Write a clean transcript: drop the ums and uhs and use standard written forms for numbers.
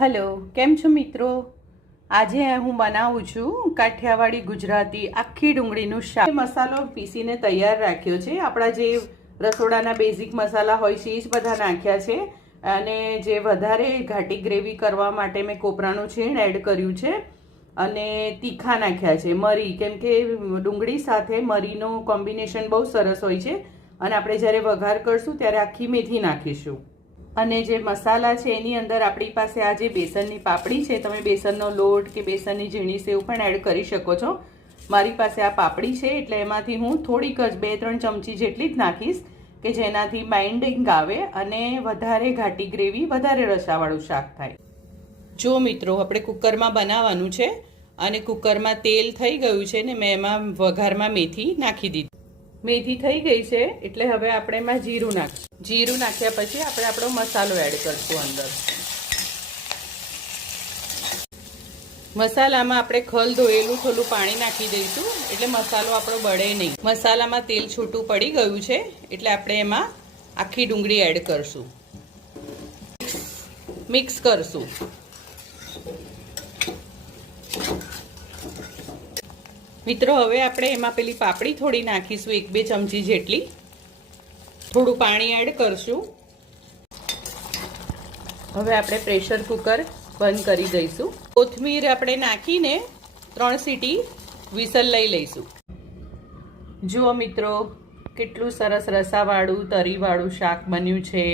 Hello, કેમ છો મિત્રો? આજે હું બનાવું છું કાઠિયાવાડી ગુજરાતી આખી ડુંગળીનું શાક. મસાલો પીસીને તૈયાર રાખ્યો છે. આપણા જે રસોડાના બેઝિક મસાલા હોય છે એ જ બધા નાખ્યા છે. અને જે વધારે ઘાટી ગ્રેવી કરવા માટે મેં કોપરાનું છીણ એડ કર્યું છે અને તીખા નાખ્યા છે, મરી, કેમ કે ડુંગળી સાથે મરીનો કોમ્બિનેશન બહુ સરસ હોય છે. અને આપણે જ્યારે વઘાર કરશું ત્યારે આખી મેથી નાખીશું. અને જે મસાલા છે એની અંદર આપણી પાસે આ જે બેસનની પાપડી છે, તમે બેસનનો લોટ કે બેસનની ઝીણી સેવ પણ એડ કરી શકો છો. મારી પાસે આ પાપડી છે એટલે એમાંથી હું થોડીક જ 2-3 ચમચી જેટલી જ નાખીશ કે જેનાથી બાઇન્ડિંગ આવે અને વધારે ઘાટી ગ્રેવી, વધારે રસાવાળું શાક થાય. જો મિત્રો, આપણે કુકરમાં બનાવવાનું છે અને કુકરમાં તેલ થઈ ગયું છે ને મેં એમાં વઘારમાં મેથી નાખી દીધી. મેથી થઈ ગઈ છે એટલે હવે આપણે એમાં જીરું નાખીશું. જીરું નાખ્યા પછી આપણે આપણો મસાલો એડ કરશું અંદર. મસાલામાં આપણે ખલ ધોયેલું થોડું પાણી નાખી દઈશું એટલે મસાલો આપણો બળે નહીં. મસાલામાં તેલ છૂટું પડી ગયું છે એટલે આપણે એમાં આખી ડુંગળી એડ કરશું, મિક્સ કરશું. મિત્રો, હવે આપણે એમાં પેલી પાપડી થોડી નાખીશું, 1-2 ચમચી જેટલી. થોડું પાણી એડ કરશું. હવે આપણે પ્રેશર કુકર બંધ કરી દઈશું. કોથમીર આપણે નાખીને 3 સીટી વિસલ લઈ લઈશું. જુઓ મિત્રો, કેટલું સરસ રસાવાળું તરીવાળું શાક બન્યું છે.